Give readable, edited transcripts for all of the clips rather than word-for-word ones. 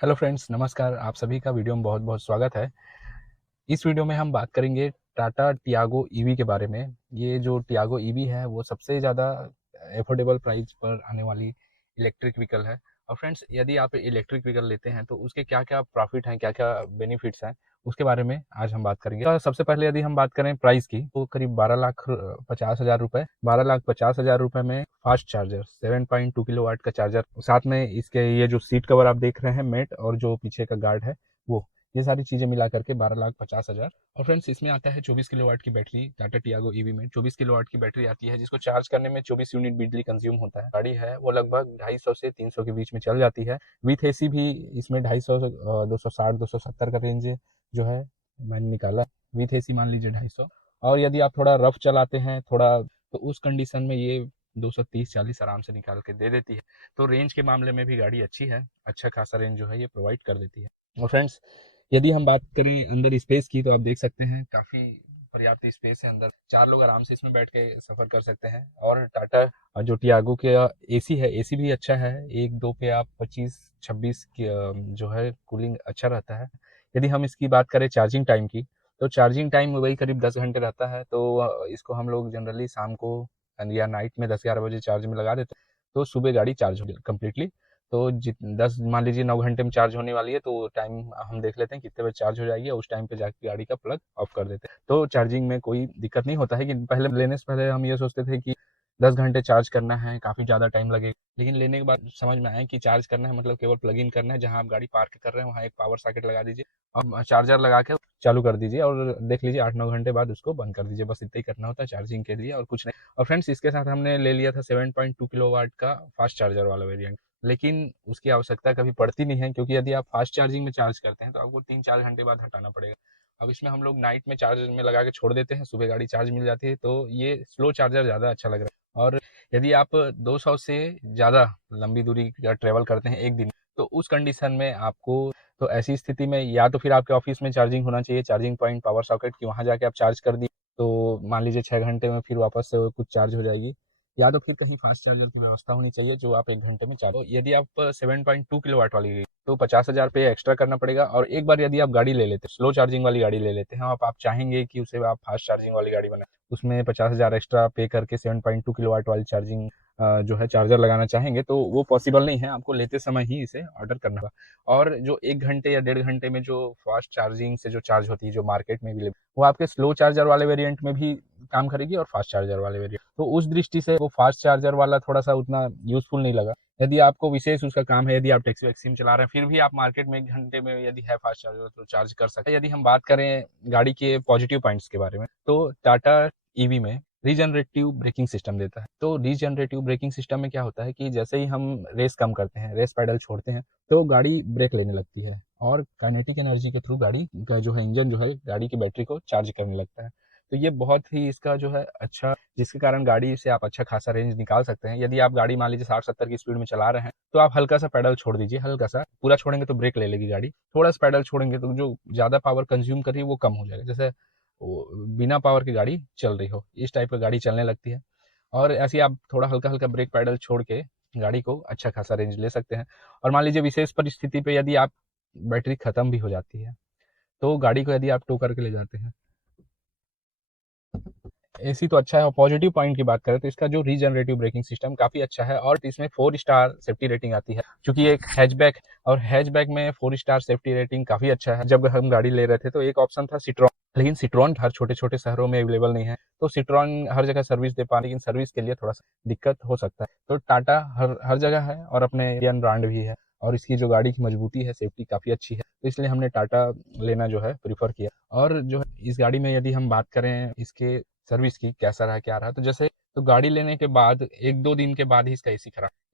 Hello friends, नमस्कार। आप सभी का वीडियो में बहुत बहुत स्वागत है। इस वीडियो में हम बात करेंगे टाटा टियागो ईवी के बारे में। ये जो टियागो ईवी है वो सबसे ज़्यादा एफोर्डेबल प्राइस पर आने वाली इलेक्ट्रिक व्हीकल है। और फ्रेंड्स, यदि आप इलेक्ट्रिक व्हीकल लेते हैं तो उसके क्या क्या प्रॉफिट हैं, क्या क्या बेनिफिट्स हैं, उसके बारे में आज हम बात करेंगे। तो सबसे पहले यदि हम बात करें प्राइस की तो करीब 12,50,000 रुपये, 12,50,000 रुपये में फास्ट चार्जर 7.2 किलोवाट का चार्जर, साथ में इसके ये जो सीट कवर आप देख रहे हैं मेट और जो पीछे का गार्ड है वो, ये सारी चीज़ें मिला करके 12,50,000। और फ्रेंड्स, इसमें आता है 24 किलोवाट की बैटरी। टाटा टियागो ईवी में 24 किलोवाट की बैटरी आती है, जिसको चार्ज करने में 24 यूनिट बिजली कंज्यूम होता है। गाड़ी है वो लगभग 250 से 300 के बीच में चल जाती है। विथ एसी भी इसमें 250, 260, 270 का रेंज जो है मैंने निकाला। विथ एसी मान लीजिए 250। और यदि आप थोड़ा रफ चलाते हैं थोड़ा, तो उस कंडीशन में ये 230-40 आराम से निकाल के दे देती है। तो रेंज के मामले में भी गाड़ी अच्छी है, अच्छा खासा रेंज जो है ये प्रोवाइड कर देती है। और फ्रेंड्स, यदि हम बात करें अंदर स्पेस की तो आप देख सकते हैं काफ़ी पर्याप्त स्पेस है अंदर। 4 लोग आराम से इसमें बैठ के सफ़र कर सकते हैं। और टाटा जो टियागो के एसी है, एसी भी अच्छा है। 1-2 पे आप 25-26 की जो है कूलिंग अच्छा रहता है। यदि हम इसकी बात करें चार्जिंग टाइम की, तो चार्जिंग टाइम वही करीब 10 घंटे रहता है। तो इसको हम लोग जनरली शाम को या नाइट में 10-11 बजे चार्ज में लगा देते हैं, तो सुबह गाड़ी चार्ज हो कम्प्लीटली। तो जित 10 मान लीजिए 9 घंटे में चार्ज होने वाली है, तो टाइम हम देख लेते हैं कितने बजे चार्ज हो जाएगी और उस टाइम पे जाके गाड़ी का प्लग ऑफ कर देते हैं। तो चार्जिंग में कोई दिक्कत नहीं होता है। कि पहले लेने से पहले हम ये सोचते थे कि 10 घंटे चार्ज करना है, काफ़ी ज़्यादा टाइम लगेगा। लेकिन लेने के बाद समझ में आया कि चार्ज करना है मतलब केवल प्लग इन करना है। जहाँ आप गाड़ी पार्क कर रहे हैं वहाँ एक पावर सॉकेट लगा दीजिए और चार्जर लगा के चालू कर दीजिए और देख लीजिए 8-9 घंटे बाद उसको बंद कर दीजिए। बस इतना ही करना होता है चार्जिंग के लिए और कुछ नहीं। और फ्रेंड्स, इसके साथ हमने ले लिया था 7.2 किलोवाट का फास्ट चार्जर वाला वेरिएंट। लेकिन उसकी आवश्यकता कभी पड़ती नहीं है, क्योंकि यदि आप फास्ट चार्जिंग में चार्ज करते हैं तो आपको 3-4 घंटे बाद हटाना पड़ेगा। अब इसमें हम लोग नाइट में चार्ज में लगा के छोड़ देते हैं, सुबह गाड़ी चार्ज मिल जाती है। तो ये स्लो चार्जर ज़्यादा अच्छा लग रहा है। और यदि आप 200 से ज़्यादा लंबी दूरी का ट्रेवल करते हैं एक दिन, तो उस कंडीशन में आपको, तो ऐसी स्थिति में या तो फिर आपके ऑफिस में चार्जिंग होना चाहिए, चार्जिंग पॉइंट पावर सॉकेट की, वहाँ जाके आप चार्ज कर दिए तो मान लीजिए 6 घंटे में फिर वापस से वो कुछ चार्ज हो जाएगी। या तो फिर कहीं फास्ट चार्जर की व्यवस्था होनी चाहिए जो आप 1 घंटे में चार्ज। तो यदि आप 7.2 किलोवाट वाली ली तो 50,000 पे एक्स्ट्रा करना पड़ेगा। और एक बार यदि आप गाड़ी ले लेते हैं, स्लो चार्जिंग वाली गाड़ी ले लेते हैं, आप चाहेंगे कि उसे आप फास्ट चार्जिंग वाली गाड़ी बनाए, उसमें 50,000 एक्स्ट्रा पे करके 7.2 किलोवाट वाली चार्जिंग जो है चार्जर लगाना चाहेंगे, तो वो पॉसिबल नहीं है। आपको लेते समय ही इसे ऑर्डर करना होगा। और जो 1 घंटे या 1.5 घंटे में जो फास्ट चार्जिंग से जो चार्ज होती है जो मार्केट में अवेलेबल, वो आपके स्लो चार्जर वाले वेरिएंट में भी काम करेगी और फास्ट चार्जर वाले वेरिएंट। तो उस दृष्टि से वो फास्ट चार्जर वाला थोड़ा सा उतना यूजफुल नहीं लगा। यदि आपको विशेष उसका काम है, यदि आप टैक्सी वैक्सी में चला रहे हैं, फिर भी आप मार्केट में 1 घंटे में यदि है फास्ट चार्जर तो चार्ज कर सकते हैं। यदि हम बात करें गाड़ी के पॉजिटिव पॉइंट्स के बारे में, तो टाटा ईवी में रीजनरेटिव ब्रेकिंग सिस्टम देता है। तो रीजनरेटिव ब्रेकिंग सिस्टम में क्या होता है कि जैसे ही हम रेस कम करते हैं, रेस पैडल छोड़ते हैं, तो गाड़ी ब्रेक लेने लगती है और काइनेटिक एनर्जी के थ्रू गाड़ी का जो है इंजन जो है गाड़ी की बैटरी को चार्ज करने लगता है। तो ये बहुत ही इसका जो है अच्छा, जिसके कारण गाड़ी से आप अच्छा खासा रेंज निकाल सकते हैं। यदि आप गाड़ी मान लीजिए 60-70 की स्पीड में चला रहे हैं, तो आप हल्का सा पैडल छोड़ दीजिए, हल्का सा। पूरा छोड़ेंगे तो ब्रेक ले लेगी गाड़ी, थोड़ा सा पैडल छोड़ेंगे तो जो ज़्यादा पावर कंज्यूम कर रही है वो कम हो जाएगा। जैसे बिना पावर की गाड़ी चल रही हो, इस टाइप की गाड़ी चलने लगती है। और ऐसे ही आप थोड़ा हल्का हल्का ब्रेक पैडल छोड़ के गाड़ी को अच्छा खासा रेंज ले सकते हैं। और मान लीजिए विशेष परिस्थिति पे यदि आप बैटरी खत्म भी हो जाती है, तो गाड़ी को यदि आप टो करके ले जाते हैं, एसी तो अच्छा है। और पॉजिटिव पॉइंट की बात करें तो इसका जो रीजनरेटिव ब्रेकिंग सिस्टम काफ़ी अच्छा है और इसमें 4 स्टार सेफ्टी रेटिंग आती है, क्योंकि एक हैचबैक, और हैचबैक में 4 स्टार सेफ्टी रेटिंग काफ़ी अच्छा है। जब हम गाड़ी ले रहे थे तो एक ऑप्शन था सिट्रॉन, लेकिन सिट्रॉन हर छोटे छोटे शहरों में अवेलेबल नहीं है। तो सिट्रॉन हर जगह सर्विस दे पा, लेकिन सर्विस के लिए थोड़ा सा दिक्कत हो सकता है। तो टाटा हर हर जगह है और अपने इंडियन ब्रांड भी है, और इसकी जो गाड़ी की मजबूती है, सेफ्टी काफ़ी अच्छी है, तो इसलिए हमने टाटा लेना जो है प्रीफर किया। और जो है इस गाड़ी में यदि हम बात करें इसके सर्विस की, कैसा रहा क्या रहा, तो जैसे, तो गाड़ी लेने के बाद 1-2 दिन के बाद ही इसका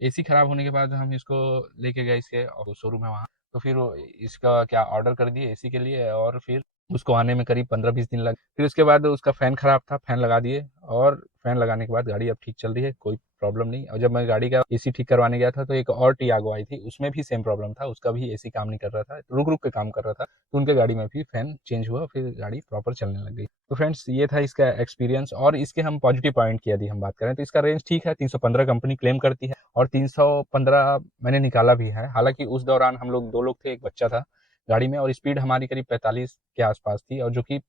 एसी खराब होने के बाद हम इसको लेके गए इसके और शोरूम है वहाँ। तो फिर इसका क्या ऑर्डर कर दिए एसी के लिए, और फिर उसको आने में करीब 15-20 दिन लगे। फिर उसके बाद उसका फ़ैन खराब था, फ़ैन लगा दिए और फैन लगाने के बाद गाड़ी अब ठीक चल रही है, कोई प्रॉब्लम नहीं। और जब मैं गाड़ी का एसी ठीक करवाने गया था तो एक और टियागो आई थी, उसमें भी सेम प्रॉब्लम था, उसका भी एसी काम नहीं कर रहा था, रुक रुक के काम कर रहा था। तो उनके गाड़ी में भी फैन चेंज हुआ, फिर गाड़ी प्रॉपर चलने लग गई। तो फ्रेंड्स ये था इसका एक्सपीरियंस। और इसके हम पॉजिटिव पॉइंट की यदि हम बात करें तो इसका रेंज ठीक है, 315 कंपनी क्लेम करती है और 315 मैंने निकाला भी है। हालांकि उस दौरान हम लोग 2 लोग थे, एक बच्चा था गाड़ी में, और स्पीड हमारी करीब 45 के आसपास थी, और जो कि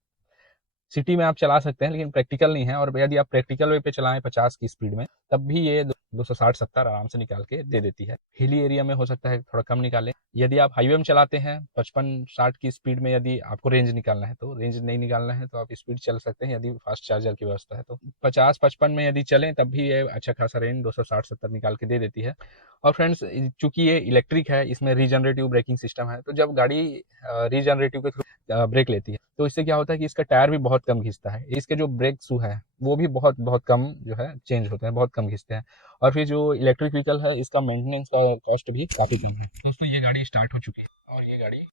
सिटी में आप चला सकते हैं लेकिन प्रैक्टिकल नहीं है। और यदि आप प्रैक्टिकल वे पे चलाएं 50 की स्पीड में, तब भी ये 260-70 आराम से निकाल के दे देती है। हिली एरिया में हो सकता है थोड़ा कम निकाले। यदि आप हाईवे में चलाते हैं 55-60 की स्पीड में, यदि आपको रेंज निकालना है, तो रेंज नहीं निकालना है तो आप स्पीड चल सकते हैं, यदि फास्ट चार्जर की व्यवस्था है तो 50-55 में यदि चलें तब भी ये अच्छा खासा रेंज 260-70 निकाल के दे देती है। और फ्रेंड्स चूंकि ये इलेक्ट्रिक है, इसमें रीजनरेटिव ब्रेकिंग सिस्टम है, तो जब गाड़ी रीजनरेटिव के थ्रू ब्रेक लेती है तो इससे क्या होता है कि इसका टायर भी बहुत कम घिसता है, इसके जो ब्रेक शू है वो भी बहुत बहुत कम जो है चेंज होते हैं, बहुत कम घिसते हैं। और फिर जो इलेक्ट्रिक व्हीकल है इसका मेंटेनेंस का कॉस्ट भी काफ़ी कम है। दोस्तों ये गाड़ी स्टार्ट हो चुकी है और ये गाड़ी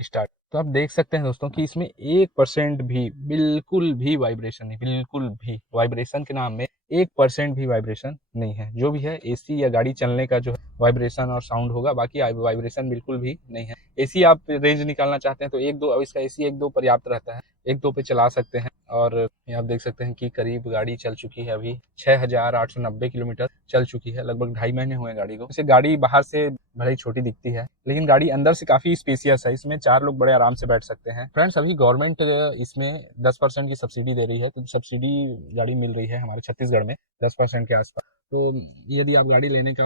स्टार्ट, तो आप देख सकते हैं दोस्तों कि इसमें 1% भी, बिल्कुल भी वाइब्रेशन नहीं, बिल्कुल भी वाइब्रेशन के नाम में 1% भी वाइब्रेशन नहीं है। जो भी है एसी या गाड़ी चलने का जो है वाइब्रेशन और साउंड होगा, बाकी वाइब्रेशन बिल्कुल भी नहीं है। एसी आप रेंज निकालना चाहते हैं तो 1-2, अब इसका एसी 1-2 पर्याप्त रहता है, 1-2 पे चला सकते हैं। और आप देख सकते हैं कि करीब गाड़ी चल चुकी है, अभी 6890 किलोमीटर चल चुकी है, लगभग 2.5 महीने हुए गाड़ी को। इसे गाड़ी बाहर से भले ही छोटी दिखती है लेकिन गाड़ी अंदर से काफी स्पेसियस है, इसमें 4 लोग बड़े आराम से बैठ सकते हैं। फ्रेंड्स अभी गवर्नमेंट इसमें 10% की सब्सिडी दे रही है, तो सब्सिडी गाड़ी मिल रही है हमारे छत्तीसगढ़ में 10% के आसपास। तो यदि आप गाड़ी लेने का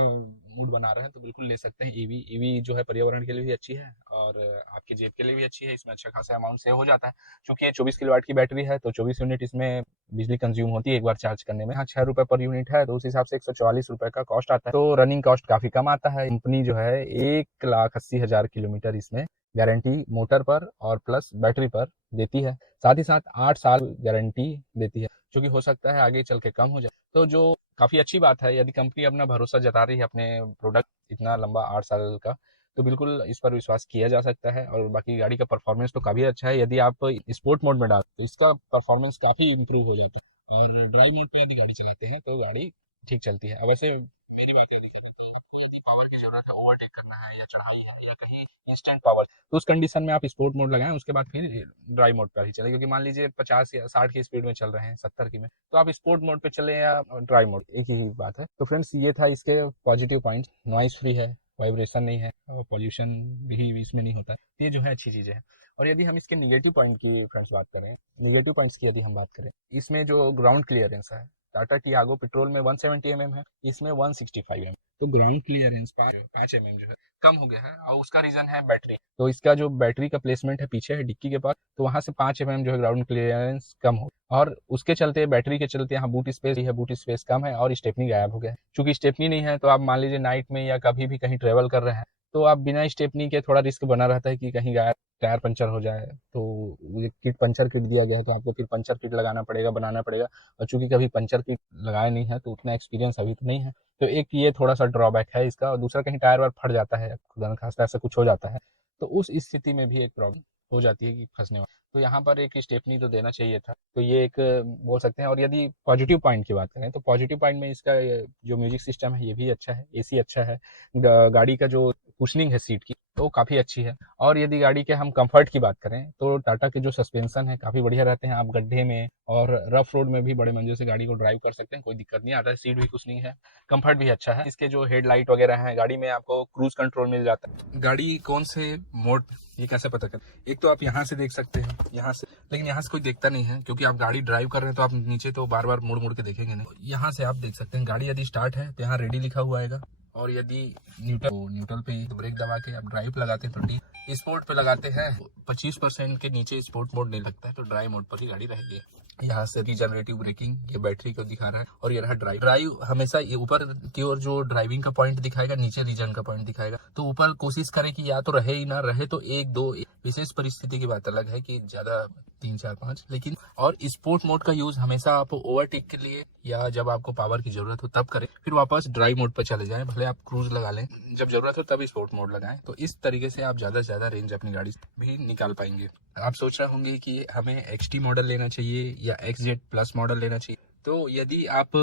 मूड बना रहे हैं तो बिल्कुल ले सकते हैं। ईवी जो है पर्यावरण के लिए भी अच्छी है और आपकी जेब के लिए भी अच्छी है, इसमें अच्छा खासा अमाउंट सेव हो जाता है। चूंकि ये 24 किलोवाट की बैटरी है तो 24 यूनिट इसमें बिजली कंज्यूम होती है एक बार चार्ज करने में। हाँ 6 रुपए पर यूनिट है तो उस हिसाब से 144 रुपए का कॉस्ट आता है, तो रनिंग कॉस्ट काफी कम आता है। कंपनी जो है 1,80,000 किलोमीटर इसमें गारंटी मोटर पर और प्लस बैटरी पर देती है, साथ ही साथ 8 साल गारंटी देती है, जो कि हो सकता है आगे चल के कम हो जाए। तो जो काफ़ी अच्छी बात है, यदि कंपनी अपना भरोसा जता रही है अपने प्रोडक्ट इतना लंबा 8 साल का, तो बिल्कुल इस पर विश्वास किया जा सकता है। और बाकी गाड़ी का परफॉर्मेंस तो काफ़ी अच्छा है, यदि आप स्पोर्ट मोड में डाल तो इसका परफॉर्मेंस काफ़ी इंप्रूव हो जाता है। और ड्राइव मोड पे यदि गाड़ी चलाते हैं तो गाड़ी ठीक चलती है। अब वैसे मेरी बात यदि करें तो यदि पावर की जरूरत है, ओवरटेक करना है या चढ़ाई है या कहीं इंस्टेंट पावर, तो उस कंडीशन में आप स्पोर्ट मोड लगाएं, उसके बाद फिर ड्राइव मोड पर ही चले। क्योंकि मान लीजिए 50 या 60 की स्पीड में चल रहे हैं, 70 की में, तो आप स्पोर्ट मोड पे चले या ड्राइव मोड, एक ही बात है। तो फ्रेंड्स ये था इसके पॉजिटिव पॉइंट्स, नॉइस फ्री है, वाइब्रेशन नहीं है और पॉल्यूशन भी इसमें नहीं होता है, ये जो है अच्छी चीज़ें हैं। और यदि हम इसके निगेटिव पॉइंट की फ्रेंड्स बात करें, निगेटिव पॉइंट्स की यदि हम बात करें, इसमें जो ग्राउंड क्लियरेंस है, टाटा टियागो पेट्रोल में 170 mm है, इसमें 165 mm, तो ग्राउंड क्लियरेंस 5 mm जो है कम हो गया है। और उसका रीजन है बैटरी, तो इसका जो बैटरी का प्लेसमेंट है पीछे है डिक्की के पास, तो वहां से 5 mm जो है ग्राउंड क्लियरेंस कम हो, और उसके चलते बैटरी के चलते यहाँ बूट स्पेस है, बूट स्पेस कम है और स्टेपनी गायब हो गया है। चूंकि स्टेपनी नहीं है तो आप मान लीजिए नाइट में या कभी भी कहीं ट्रेवल कर रहे हैं तो आप बिना स्टेपनी के थोड़ा रिस्क बना रहता है कि कहीं टायर पंचर हो जाए, तो किट पंचर किट दिया गया है तो आपको फिर पंचर किट लगाना पड़ेगा, बनाना पड़ेगा। और चूंकि कभी पंचर किट लगाया नहीं है तो उतना एक्सपीरियंस अभी तो नहीं है, तो एक ये थोड़ा सा ड्रॉबैक है इसका। और दूसरा कहीं टायर वायर फट जाता है, खुदा न खास्ता ऐसा कुछ हो जाता है, तो उस स्थिति में भी एक प्रॉब्लम हो जाती है कि फंसने वाला, तो यहाँ पर एक स्टेपनी तो देना चाहिए था, तो ये एक बोल सकते हैं। और यदि पॉजिटिव पॉइंट की बात करें तो पॉजिटिव पॉइंट में इसका जो म्यूजिक सिस्टम है ये भी अच्छा है, एसी अच्छा है, गाड़ी का जो कुशनिंग है सीट की तो काफ़ी अच्छी है। और यदि गाड़ी के हम कंफर्ट की बात करें तो टाटा के जो सस्पेंशन है काफ़ी बढ़िया रहते हैं, आप गड्ढे में और रफ रोड में भी बड़े मंजे से गाड़ी को ड्राइव कर सकते हैं, कोई दिक्कत नहीं आता है। सीट भी कुशनिंग है, कंफर्ट भी अच्छा है। इसके जो हेडलाइट वगैरह है गाड़ी में आपको क्रूज कंट्रोल मिल जाता है। गाड़ी कौन से मोड, ये कैसे पता करें, एक तो आप यहाँ से देख सकते हैं, यहाँ से, लेकिन यहाँ से कोई देखता नहीं है क्योंकि आप गाड़ी ड्राइव कर रहे हैं तो आप नीचे तो बार बार मुड़ मुड़ के देखेंगे नहीं। यहाँ से आप देख सकते हैं गाड़ी यदि स्टार्ट है तो यहाँ रेडी लिखा हुआ आएगा, और यदि न्यूट्रल पे ब्रेक दबा के आप ड्राइव पे लगाते हैं तो डी, स्पोर्ट पे लगाते हैं 25% के नीचे स्पोर्ट मोड नहीं लगता है तो ड्राइव मोड पर ही गाड़ी रहेगी। यहाँ से रीजनरेटिव ब्रेकिंग, ये बैटरी को दिखा रहा है, और ये रहा ड्राइव हमेशा ये ऊपर की ओर जो ड्राइविंग का पॉइंट दिखाएगा, नीचे रीजन का पॉइंट दिखाएगा, तो ऊपर कोशिश करें कि या तो रहे ही ना रहे तो 1-2, विशेष परिस्थिति की बात अलग है कि ज्यादा 3-4-5, लेकिन और स्पोर्ट मोड का यूज हमेशा आप ओवरटेक के लिए या जब आपको पावर की जरूरत हो तब करें, फिर वापस ड्राइव मोड पर चले जाएं, भले आप क्रूज लगा लें, जब जरूरत हो तब स्पोर्ट मोड लगाएं। तो इस तरीके से आप ज्यादा से ज्यादा रेंज अपनी गाड़ी भी निकाल पाएंगे। आप सोच रहे होंगे कि हमें XT मॉडल लेना चाहिए या XZ प्लस मॉडल लेना चाहिए, तो यदि आप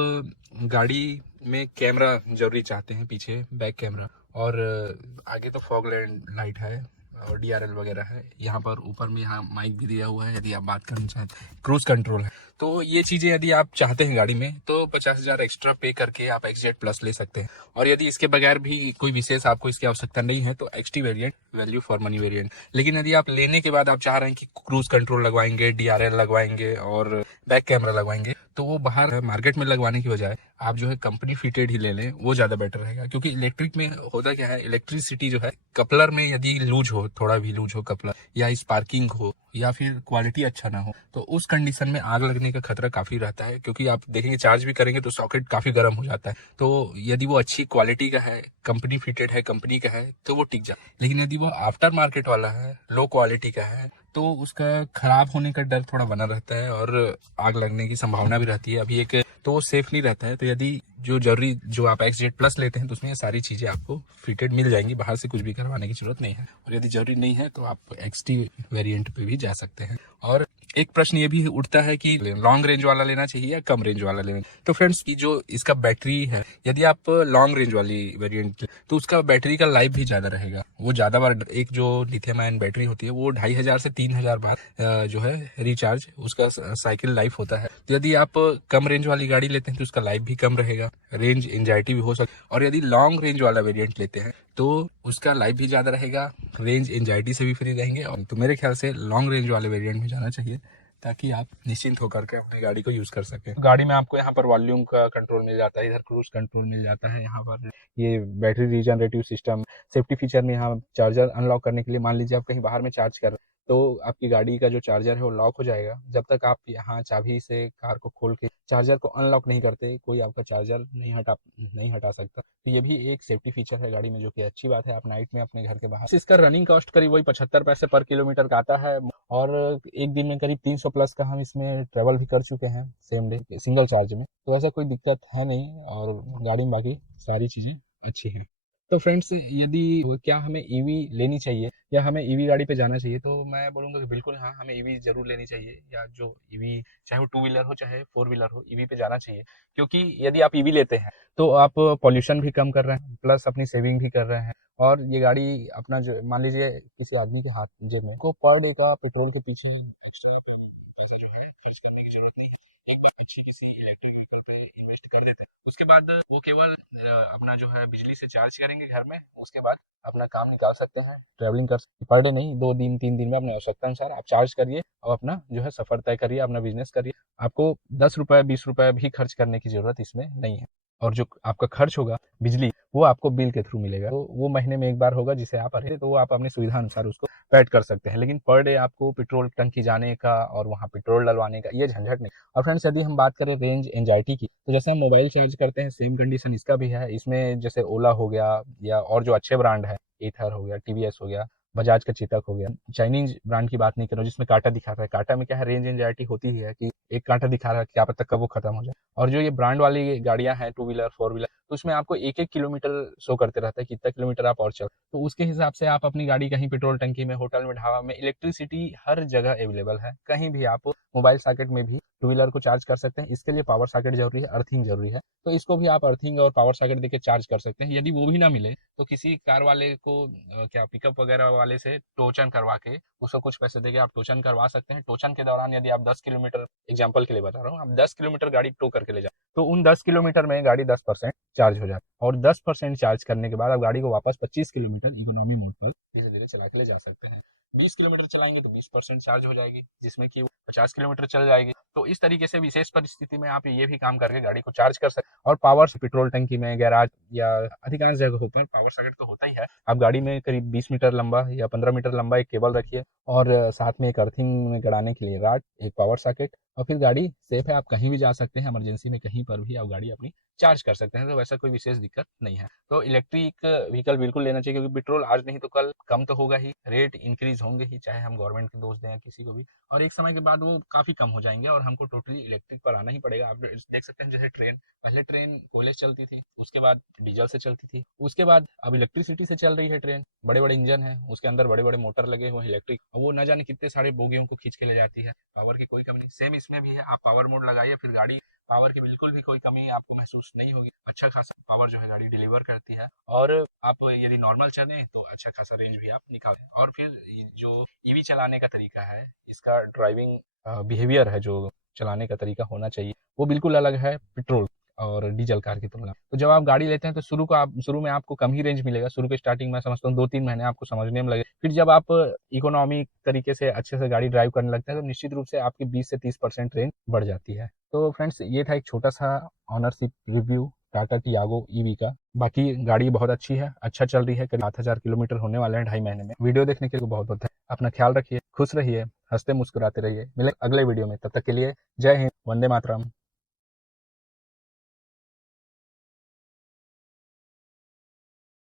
गाड़ी में कैमरा जरूरी चाहते हैं, पीछे बैक कैमरा, और आगे तो फॉग लाइट है और DRL वगैरह है, यहाँ पर ऊपर में यहाँ माइक भी दिया हुआ है, यदि आप बात करना चाहते हैं, क्रूज कंट्रोल है, तो ये चीज़ें यदि आप चाहते हैं गाड़ी में तो 50,000 एक्स्ट्रा पे करके आप XZ प्लस ले सकते हैं। और यदि इसके बगैर भी कोई विशेष आपको इसकी आवश्यकता नहीं है तो XT variant, value for money variant. लेकिन यदि आप लेने के बाद आप चाह रहे हैं कि क्रूज कंट्रोल लगवाएंगे, DRL लगवाएंगे और बैक कैमरा लगवाएंगे, तो वो बाहर मार्केट में लगवाने की बजाय आप जो है कंपनी फिटेड ही ले लें, वो ज़्यादा बेटर रहेगा। क्योंकि इलेक्ट्रिक में होता क्या है, इलेक्ट्रिसिटी जो है कपलर में यदि लूज हो, थोड़ा भी लूज हो कपलर, या स्पार्किंग हो, या फिर क्वालिटी अच्छा ना हो, तो उस कंडीशन में आग लगने का खतरा काफ़ी रहता है। क्योंकि आप देखेंगे चार्ज भी करेंगे तो सॉकेट काफ़ी गर्म हो जाता है। तो यदि वो अच्छी क्वालिटी का है, कंपनी फिटेड है, कंपनी का है, तो वो टिक जाए। लेकिन यदि वो आफ्टर मार्केट वाला है, लो क्वालिटी का है, तो उसका खराब होने का डर थोड़ा बना रहता है और आग लगने की संभावना भी रहती है। अभी एक तो वो सेफ नहीं रहता है। तो यदि जो आप XZ प्लस लेते हैं तो उसमें ये सारी चीज़ें आपको फिटेड मिल जाएंगी, बाहर से कुछ भी करवाने की जरूरत नहीं है। और यदि जरूरी नहीं है तो आप XT वेरिएंट पे भी जा सकते हैं। और एक प्रश्न ये भी उठता है कि लॉन्ग रेंज वाला लेना चाहिए या कम रेंज वाला लेना। तो फ्रेंड्स, की जो इसका बैटरी है, यदि आप लॉन्ग रेंज वाली वेरिएंट तो उसका बैटरी का लाइफ भी ज्यादा रहेगा। वो ज्यादा बार, एक जो लिथियम आयन बैटरी होती है वो 2,500 से 3,000 बार जो है रिचार्ज उसका साइकिल लाइफ होता है। तो यदि आप कम रेंज वाली गाड़ी लेते हैं तो उसका लाइफ भी कम रहेगा, रेंज एंजाइटी भी हो सकती। और यदि लॉन्ग रेंज वाला वेरिएंट लेते हैं तो उसका लाइफ भी ज्यादा रहेगा, रेंज एंजाइटी से भी फ्री रहेंगे। और तो मेरे ख्याल से लॉन्ग रेंज वाले वेरिएंट में जाना चाहिए, ताकि आप निश्चिंत होकर के अपनी गाड़ी को यूज कर सकें। गाड़ी में आपको यहाँ पर वॉल्यूम का कंट्रोल मिल जाता है, इधर क्रूज कंट्रोल मिल जाता है, यहाँ पर ये battery regenerative system, safety feature में यहाँ चार्जर अनलॉक करने के लिए, मान लीजिए आप कहीं बाहर में चार्ज कर, तो आपकी गाड़ी का जो चार्जर है वो लॉक हो जाएगा। जब तक आप यहाँ चाबी से कार को खोल के चार्जर को अनलॉक नहीं करते, कोई आपका चार्जर नहीं हटा सकता। तो ये भी एक सेफ्टी फीचर है गाड़ी में, जो कि अच्छी बात है। आप नाइट में अपने घर के बाहर, इसका रनिंग कॉस्ट करीब वही 75 पैसे पर किलोमीटर का आता है। और एक दिन में करीब 300 प्लस का हम इसमें ट्रेवल भी कर चुके हैं सेम डे सिंगल चार्ज में। तो ऐसा कोई दिक्कत है नहीं, और गाड़ी में बाकी सारी चीज़ें अच्छी हैं। तो फ्रेंड्स, यदि क्या हमें ईवी लेनी चाहिए या हमें ईवी गाड़ी पे जाना चाहिए, तो मैं बोलूँगा कि बिल्कुल हाँ, हमें ईवी जरूर लेनी चाहिए। या जो ईवी, चाहे वो 2 व्हीलर हो चाहे 4 व्हीलर हो, ईवी पे जाना चाहिए। क्योंकि यदि आप ईवी लेते हैं तो आप पॉल्यूशन भी कम कर रहे हैं, प्लस अपनी सेविंग भी कर रहे हैं। और ये गाड़ी अपना, जो मान लीजिए किसी आदमी के हाथ जेब में को पर डे का पेट्रोल के पीछे एक्स्ट्रा पैसा जो है खर्च करने की जरूरत नहीं है। एक बार अच्छी किसी इलेक्ट्रिक व्हीकल पे इन्वेस्ट कर देते हैं, उसके बाद वो केवल अपना जो है बिजली से चार्ज करेंगे घर में, उसके बाद अपना काम निकाल सकते हैं, ट्रैवलिंग कर सकते हैं। पर डे नहीं, 2 दिन 3 दिन में अपनी आवश्यकता अनुसार आप चार्ज करिए और अपना जो है सफर तय करिए, अपना बिजनेस करिए। आपको 10 रुपए 20 रुपए भी खर्च करने की जरूरत इसमें नहीं है। और जो आपका खर्च होगा बिजली, वो आपको बिल के थ्रू मिलेगा। तो वो महीने में एक बार होगा, जिसे आप भरे, तो वो आप अपनी सुविधा अनुसार उसको पैड कर सकते हैं। लेकिन पर डे आपको पेट्रोल टंकी जाने का और वहाँ पेट्रोल डलवाने का ये झंझट नहीं। और फ्रेंड्स, यदि हम बात करें रेंज एंजाइटी की, तो जैसे हम मोबाइल चार्ज करते हैं, सेम कंडीशन इसका भी है। इसमें जैसे ओला हो गया, या और जो अच्छे ब्रांड है, एथर हो गया, TVS हो गया, बजाज का चेतक हो गया, चाइनीज ब्रांड की बात नहीं कर रहा हूँ जिसमें कांटा दिखा रहा है। कांटा में क्या है, रेंज एंजाइटी होती ही है कि एक कांटा दिखा रहा है, क्या पता कब वो खत्म हो जाए। और जो ये ब्रांड वाली गाड़ियां हैं, 2 व्हीलर 4 व्हीलर, तो उसमें आपको 1-1 किलोमीटर शो करते रहता है, कितना किलोमीटर आप और चल। तो उसके हिसाब से आप अपनी गाड़ी कहीं पेट्रोल टंकी में, होटल में, ढाबा में, इलेक्ट्रिसिटी हर जगह अवेलेबल है। कहीं भी आप मोबाइल सॉकेट में भी 2 व्हीलर को चार्ज कर सकते हैं। इसके लिए पावर सॉकेट जरूरी है, अर्थिंग जरूरी है। तो इसको भी आप अर्थिंग और पावर सॉकेट देके चार्ज कर सकते हैं। यदि वो भी ना मिले तो किसी कार वाले को, क्या पिकअप वगैरह वाले से टोचन करवा के, उसको कुछ पैसे देके आप टोचन करवा सकते हैं। टोचन के दौरान यदि आप 10 किलोमीटर, एग्जाम्पल के लिए बता रहा हूँ, आप 10 किलोमीटर गाड़ी टो करके ले जाए, तो उन 10 किलोमीटर में गाड़ी 10% चार्ज हो जाए। और 10% चार्ज करने के बाद आप गाड़ी को वापस 25 किलोमीटर इकोनॉमी मोड पर धीरे धीरे चला के ले जा सकते हैं। 20 किलोमीटर चलाएंगे तो 20% चार्ज हो जाएगी, जिसमें कि 50 किलोमीटर चल जाएगी। तो इस तरीके से विशेष परिस्थिति में आप ये भी काम करके गाड़ी को चार्ज कर सकते हैं। और पावर से पेट्रोल टंकी में, गैराज या अधिकांश जगहों पर पावर सॉकेट तो होता ही है। आप गाड़ी में करीब 20 मीटर लंबा या 15 मीटर लंबा एक केबल रखिए, और साथ में एक अर्थिंग में गड़ाने के लिए राड, एक पावर सॉकेट, और फिर गाड़ी सेफ है। आप कहीं भी जा सकते हैं, इमरजेंसी में कहीं पर भी आप गाड़ी अपनी चार्ज कर सकते हैं। तो वैसा कोई विशेष दिक्कत नहीं है। तो इलेक्ट्रिक व्हीकल बिल्कुल लेना चाहिए, क्योंकि पेट्रोल आज नहीं तो कल कम तो होगा ही, रेट इंक्रीज होंगे ही, चाहे हम गवर्नमेंट के दोष दें या किसी को भी। और एक समय के बाद वो काफी कम हो जाएंगे और हमको टोटली इलेक्ट्रिक पर आना ही पड़ेगा। आप देख सकते हैं, जैसे ट्रेन, पहले ट्रेन कोयले से चलती थी, उसके बाद डीजल से चलती थी, उसके बाद अब इलेक्ट्रिसिटी से चल रही है ट्रेन। बड़े बड़े इंजन है, उसके अंदर बड़े बड़े मोटर लगे हुए हैं इलेक्ट्रिक, और वो न जाने कितने सारे बोगियों को खींच के ले जाती है। पावर की कोई कमी नहीं। सेम इसमें भी है, आप पावर मोड लगाइए, फिर गाड़ी पावर की बिल्कुल भी कोई कमी आपको महसूस नहीं होगी। अच्छा खासा पावर जो है गाड़ी डिलीवर करती है, और आप यदि नॉर्मल चलें तो अच्छा खासा रेंज भी आप निकालें। और फिर जो ईवी चलाने का तरीका है, इसका ड्राइविंग बिहेवियर है, जो चलाने का तरीका होना चाहिए, वो बिल्कुल अलग है पेट्रोल और डीजल कार की तुलना। तो जब आप गाड़ी लेते हैं तो शुरू में आपको कम ही रेंज मिलेगा। शुरू के स्टार्टिंग में समझता हूँ 2-3 महीने आपको समझने में लगे। फिर जब आप इकोनॉमी तरीके से अच्छे से गाड़ी ड्राइव करने लगते हैं तो निश्चित रूप से आपकी 20 से 30% रेंज बढ़ जाती है। तो फ्रेंड्स, ये था एक छोटा सा ownership review Tata Tiago EV का। बाकी गाड़ी बहुत अच्छी है, अच्छा चल रही है, करीब 7,000 किलोमीटर होने वाले हैं 2.5 महीने में। वीडियो देखने के लिए बहुत बहुत धन्यवाद। अपना ख्याल रखिए, खुश रहिए, हंसते मुस्कुराते रहिए। मिले अगले वीडियो में, तब तक के लिए जय हिंद, वंदे मातरम।